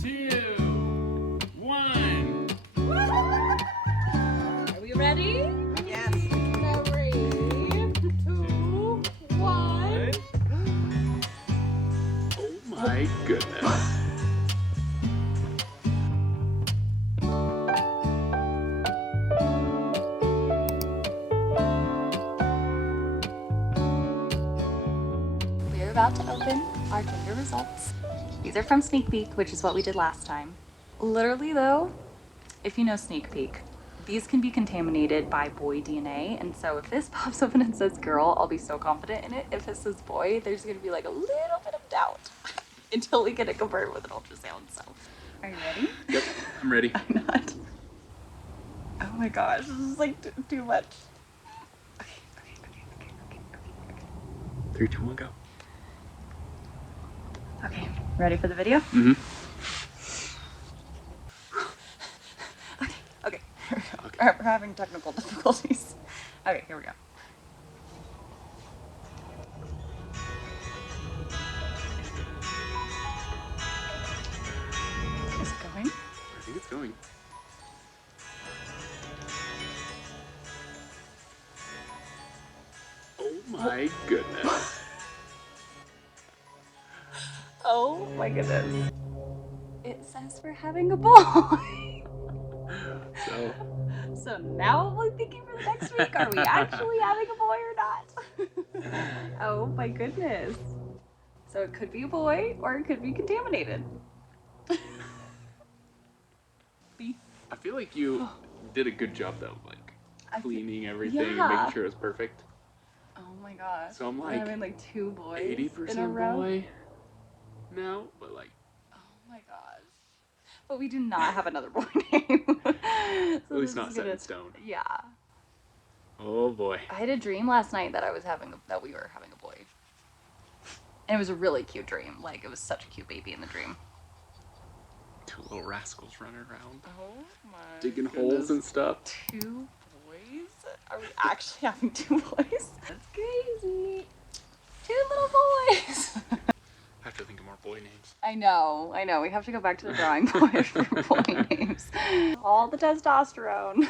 2, 1. Are we ready? Yes. 3, 2, 1. Oh my goodness. We're about to open our gender results. These are from Sneak Peek, which is what we did last time. Literally though, if you know Sneak Peek, these can be contaminated by boy DNA. And so if this pops open and says girl, I'll be so confident in it. If it says boy, there's gonna be like a little bit of doubt until we get it confirmed with an ultrasound. So, are you ready? Yep, I'm ready. I'm not. Oh my gosh, this is like too much. Okay. 3, 2, 1, go. Okay, ready for the video? Mm-hmm. Okay, here we go. Okay. We're having technical difficulties. Okay, here we go. Is it going? I think it's going. Oh my goodness. Oh my goodness. It says we're having a boy. So now I'm like thinking for the next week, are we actually having a boy or not? Oh my goodness. So it could be a boy or it could be contaminated. I feel like you did a good job though, like cleaning everything and yeah. making sure it was perfect. Oh my gosh. So I'm We're like having like 2 boys in a 80% row. boy now, but like Oh my gosh. But we do not have another boy name. So at this least not is set gonna- in stone. Yeah. Oh boy. I had a dream last night that that we were having a boy. And it was a really cute dream. Like it was such a cute baby in the dream. 2 little rascals running around, Oh my digging holes and stuff. 2 boys? Are we actually having 2 boys? That's crazy. 2 little boys. I have to think of more boy names. I know. We have to go back to the drawing board for boy names. All the testosterone.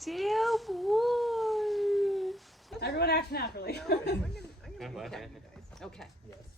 2 boys. Everyone act naturally. Okay.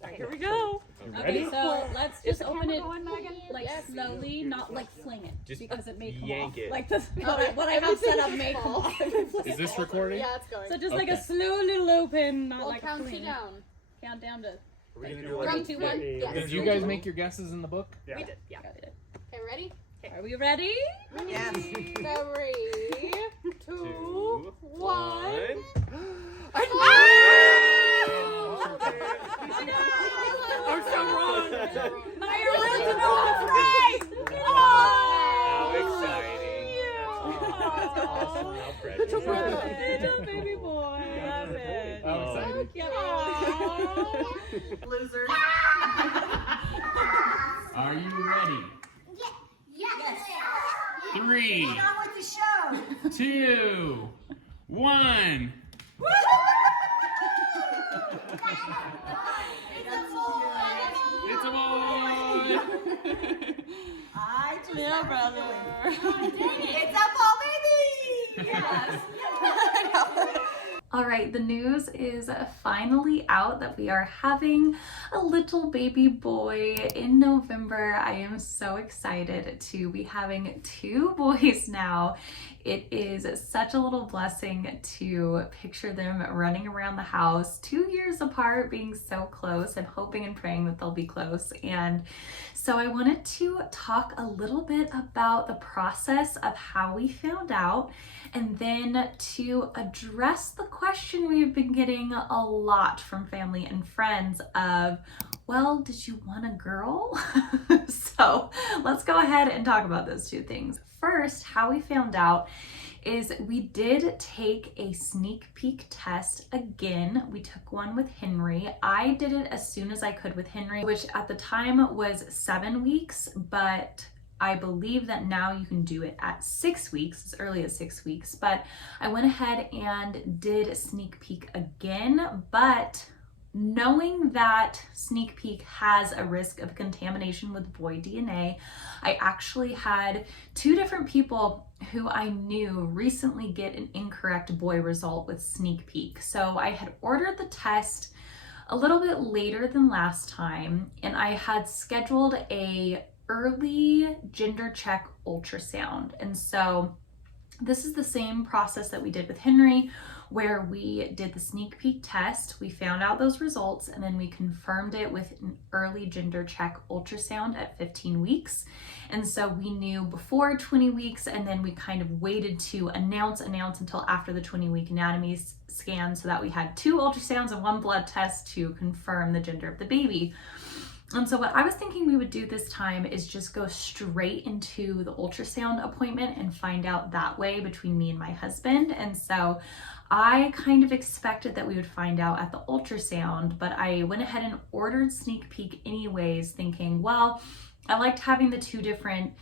Alright, here we go. Ready? Okay, so let's Is just the open camera it going, Megan? like slowly, not like fling it, Just because it may come yank off. it. Like this, what I have set up may come off. Is this recording? Yeah, it's going. So just like a Okay. slow little open, not We'll like a count fling. you down. Count down to. Are we gonna do From like 2, 1. Yes. Did you guys make your guesses in the book? We did. Yeah. Got it. Okay, ready? Are we ready? Yes. 3, 2, 1. I'm so wrong. My original phrase! How exciting. That's awesome. How precious. Little baby boy. Love it. How exciting. Yeah. Losers. Are you ready? Yes. 3, On with the show. 2, 1. It's a boy! I just Little brother. It's a ball baby. Yes. All right, the news is finally out that we are having a little baby boy in November. I am so excited to be having 2 boys now. It is such a little blessing to picture them running around the house 2 years apart, being so close. I'm hoping and praying that they'll be close. And so I wanted to talk a little bit about the process of how we found out, and then to address the question we've been getting a lot from family and friends of, well, did you want a girl? So let's go ahead and talk about those 2 things. First, how we found out is we did take a sneak peek test again. We took one with Henry. I did it as soon as I could with Henry, which at the time was 7 weeks, but I believe that now you can do it at 6 weeks, as early as 6 weeks. But I went ahead and did a sneak peek again, but knowing that Sneak Peek has a risk of contamination with boy DNA, I actually had 2 different people who I knew recently get an incorrect boy result with Sneak Peek. So I had ordered the test a little bit later than last time, and I had scheduled a early gender check ultrasound. And so this is the same process that we did with Henry, where we did the Sneak Peek test, we found out those results, and then we confirmed it with an early gender check ultrasound at 15 weeks. And so we knew before 20 weeks, and then we kind of waited to announce until after the 20-week anatomy scan, so that we had 2 ultrasounds and 1 blood test to confirm the gender of the baby. And so what I was thinking we would do this time is just go straight into the ultrasound appointment and find out that way between me and my husband. And so I kind of expected that we would find out at the ultrasound, but I went ahead and ordered Sneak Peek anyways, thinking, well, I liked having the 2 different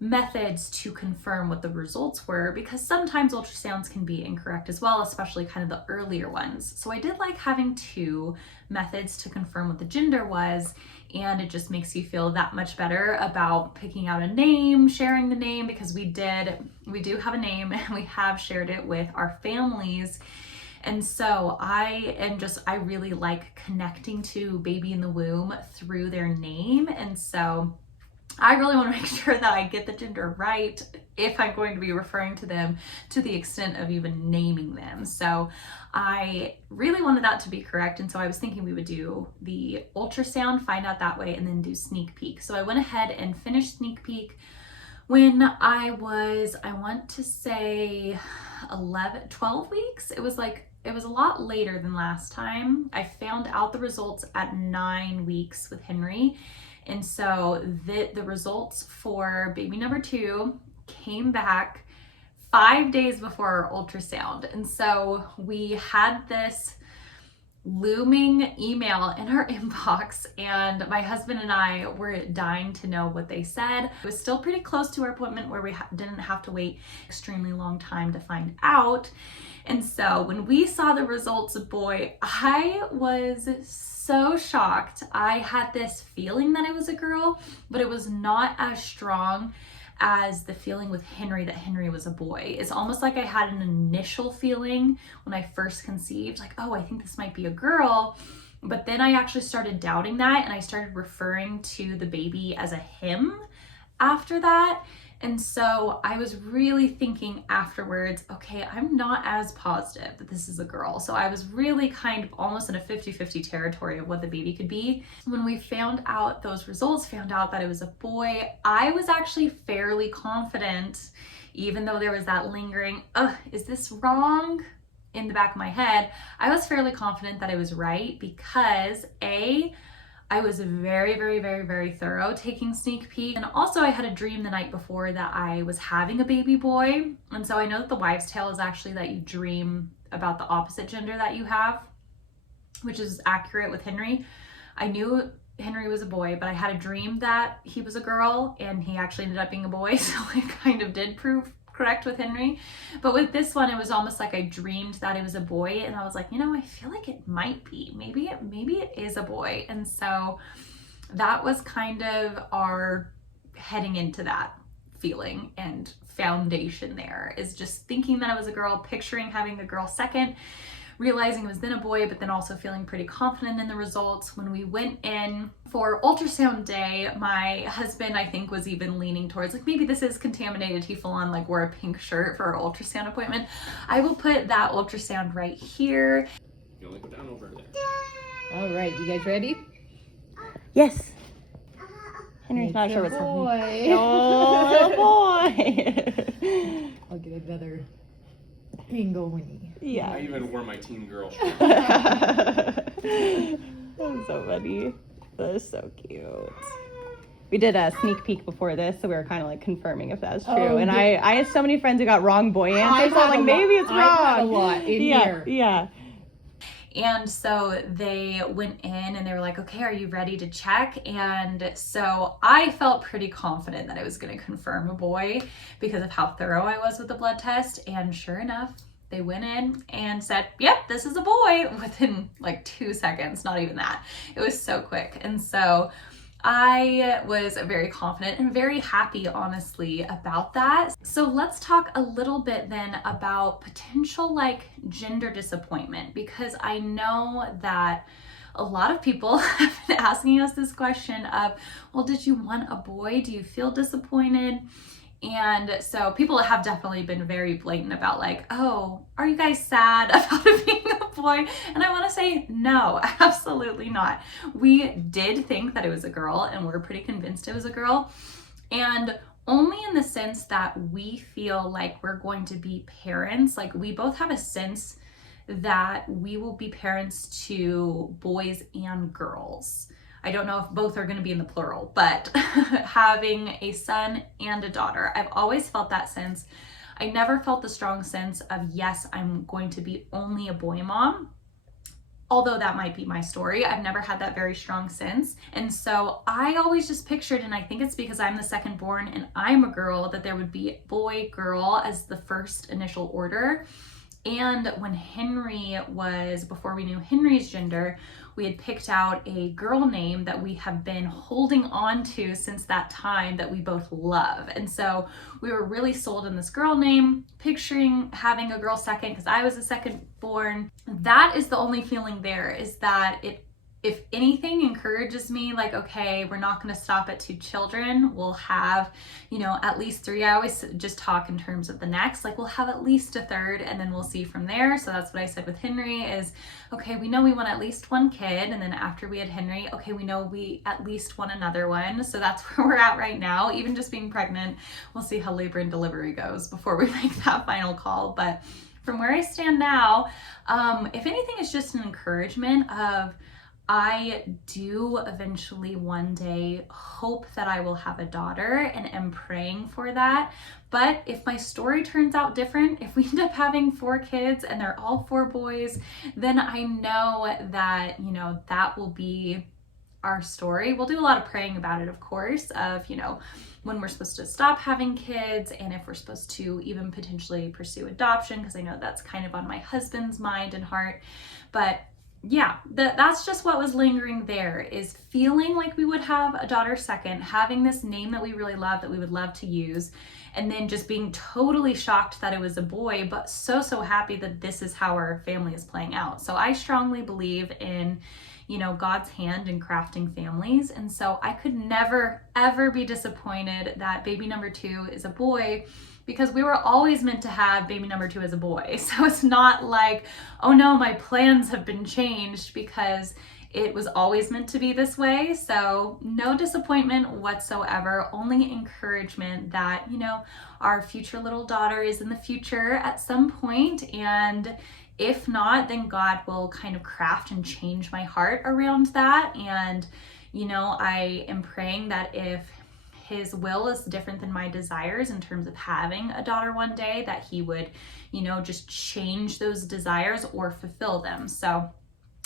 methods to confirm what the results were, because sometimes ultrasounds can be incorrect as well, especially kind of the earlier ones. So I did like having 2 methods to confirm what the gender was, and it just makes you feel that much better about picking out a name, sharing the name, because we do have a name and we have shared it with our families. And so I really like connecting to baby in the womb through their name. And so I really want to make sure that I get the gender right if I'm going to be referring to them to the extent of even naming them. So I really wanted that to be correct. And so I was thinking we would do the ultrasound, find out that way, and then do Sneak Peek. So I went ahead and finished Sneak Peek when I want to say 12 weeks. It was a lot later than last time. I found out the results at 9 weeks with Henry. And so the results for baby number 2 came back 5 days before our ultrasound. And so we had this looming email in our inbox, and my husband and I were dying to know what they said. It was still pretty close to our appointment where we didn't have to wait extremely long time to find out. And so when we saw the results, boy, I was so shocked. I had this feeling that it was a girl, but it was not as strong as the feeling with Henry that Henry was a boy. It's almost like I had an initial feeling when I first conceived, like, oh, I think this might be a girl. But then I actually started doubting that, and I started referring to the baby as a him after that. And so I was really thinking afterwards, okay, I'm not as positive that this is a girl. So I was really kind of almost in a 50-50 territory of what the baby could be. When we found out those results, found out that it was a boy, I was actually fairly confident, even though there was that lingering, is this wrong? In the back of my head. I was fairly confident that I was right because I was very, very, very, very thorough taking Sneak Peek. And also I had a dream the night before that I was having a baby boy. And so I know that the wives' tale is actually that you dream about the opposite gender that you have, which is accurate with Henry. I knew Henry was a boy, but I had a dream that he was a girl, and he actually ended up being a boy. So it kind of did prove correct with Henry. But with this one, it was almost like I dreamed that it was a boy, and I was like, I feel like it might be, maybe it is a boy. And so that was kind of our heading into that feeling and foundation there, is just thinking that I was a girl, picturing having a girl second, realizing it was then a boy, but then also feeling pretty confident in the results. When we went in for ultrasound day, my husband, I think, was even leaning towards like, maybe this is contaminated. He full on like wore a pink shirt for our ultrasound appointment. I will put that ultrasound right here. You only go down over there. All right, you guys ready? Yes. Henry's not sure what's happening. Oh, boy. I'll get another thing going. Yeah. I even wore my teen girl shirt. That was so funny. That was so cute. We did a sneak peek before this, so we were kind of like confirming if that was true. Oh, and yeah. I had so many friends who got wrong boy answers. So I was like, maybe it's wrong. I've had a lot in here. Yeah. And so they went in and they were like, okay, are you ready to check? And so I felt pretty confident that I was going to confirm a boy because of how thorough I was with the blood test. And sure enough, They went in and said, yep, this is a boy within like 2 seconds, not even that. It was so quick. And so I was very confident and very happy, honestly, about that. So let's talk a little bit then about potential like gender disappointment, because I know that a lot of people have been asking us this question of, well, did you want a boy? Do you feel disappointed? And so people have definitely been very blatant about like, oh, are you guys sad about it being a boy? And I want to say, no, absolutely not. We did think that it was a girl, and we're pretty convinced it was a girl. And only in the sense that we feel like we're going to be parents. Like, we both have a sense that we will be parents to boys and girls. I don't know if both are going to be in the plural, but having a son and a daughter, I've always felt that sense. I never felt the strong sense of, yes, I'm going to be only a boy mom. Although that might be my story, I've never had that very strong sense. And so I always just pictured, and I think it's because I'm the second born and I'm a girl, that there would be boy, girl as the first initial order. And when Henry was, before we knew Henry's gender, we had picked out a girl name that we have been holding on to since that time, that we both love. And so we were really sold in this girl name, picturing having a girl second, because I was the second born. That is the only feeling there, is that it, if anything, encourages me, like, okay, we're not going to stop at 2 children. We'll have, you know, at least 3. I always just talk in terms of the next, like we'll have at least a third, and then we'll see from there. So that's what I said with Henry is, okay, we know we want at least 1 kid. And then after we had Henry, okay, we know we at least want another one. So that's where we're at right now. Even just being pregnant, we'll see how labor and delivery goes before we make that final call. But from where I stand now, if anything, it's just an encouragement of, I do eventually one day hope that I will have a daughter, and am praying for that. But if my story turns out different, if we end up having 4 kids and they're all 4 boys, then I know that, you know, that will be our story. We'll do a lot of praying about it, of course, of, you know, when we're supposed to stop having kids, and if we're supposed to even potentially pursue adoption, because I know that's kind of on my husband's mind and heart. But yeah, that's just what was lingering there, is feeling like we would have a daughter second, having this name that we really love, that we would love to use, and then just being totally shocked that it was a boy, but so happy that this is how our family is playing out. So I strongly believe in, you know, God's hand in crafting families. And so I could never, ever be disappointed that baby number 2 is a boy, because we were always meant to have baby number 2 as a boy. So it's not like, oh no, my plans have been changed, because it was always meant to be this way. So no disappointment whatsoever, only encouragement that, you know, our future little daughter is in the future at some point. And if not, then God will kind of craft and change my heart around that. And, you know, I am praying that if His will is different than my desires in terms of having a daughter one day, that He would, you know, just change those desires or fulfill them. So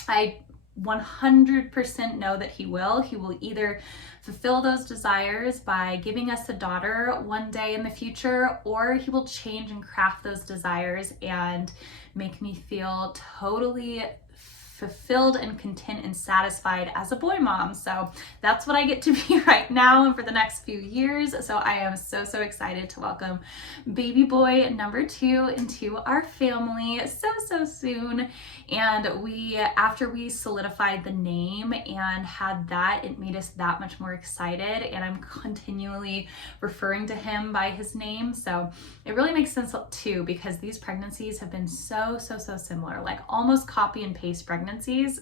I 100% know that He will. He will either fulfill those desires by giving us a daughter one day in the future, or He will change and craft those desires and make me feel totally fulfilled and content and satisfied as a boy mom. So that's what I get to be right now and for the next few years. So I am so excited to welcome baby boy number 2 into our family so soon. And after we solidified the name and had that, it made us that much more excited, and I'm continually referring to him by his name. So it really makes sense too, because these pregnancies have been so similar, like almost copy and paste pregnancies.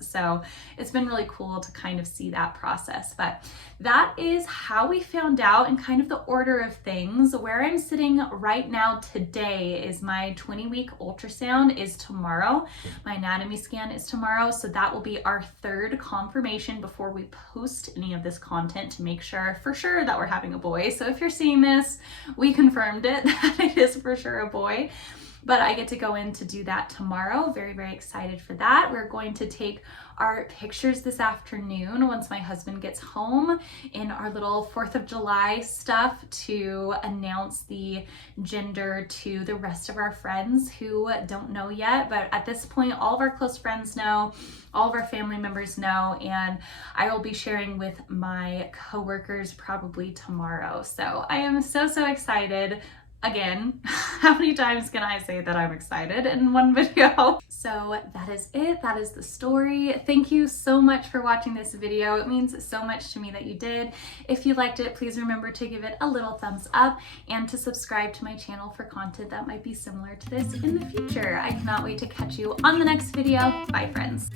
So it's been really cool to kind of see that process. But that is how we found out, and kind of the order of things. Where I'm sitting right now today is my 20-week ultrasound is tomorrow. My anatomy scan is tomorrow. So that will be our 3rd confirmation before we post any of this content, to make sure for sure that we're having a boy. So if you're seeing this, we confirmed it, that it is for sure a boy. but I get to go in to do that tomorrow. Very, very excited for that. We're going to take our pictures this afternoon once my husband gets home in our little 4th of July stuff to announce the gender to the rest of our friends who don't know yet. But at this point, all of our close friends know, all of our family members know, and I will be sharing with my coworkers probably tomorrow. So I am so, so excited. Again, how many times can I say that I'm excited in one video? So that is it. That is the story. Thank you so much for watching this video. It means so much to me that you did. If you liked it, please remember to give it a little thumbs up and to subscribe to my channel for content that might be similar to this in the future. I cannot wait to catch you on the next video. Bye, friends.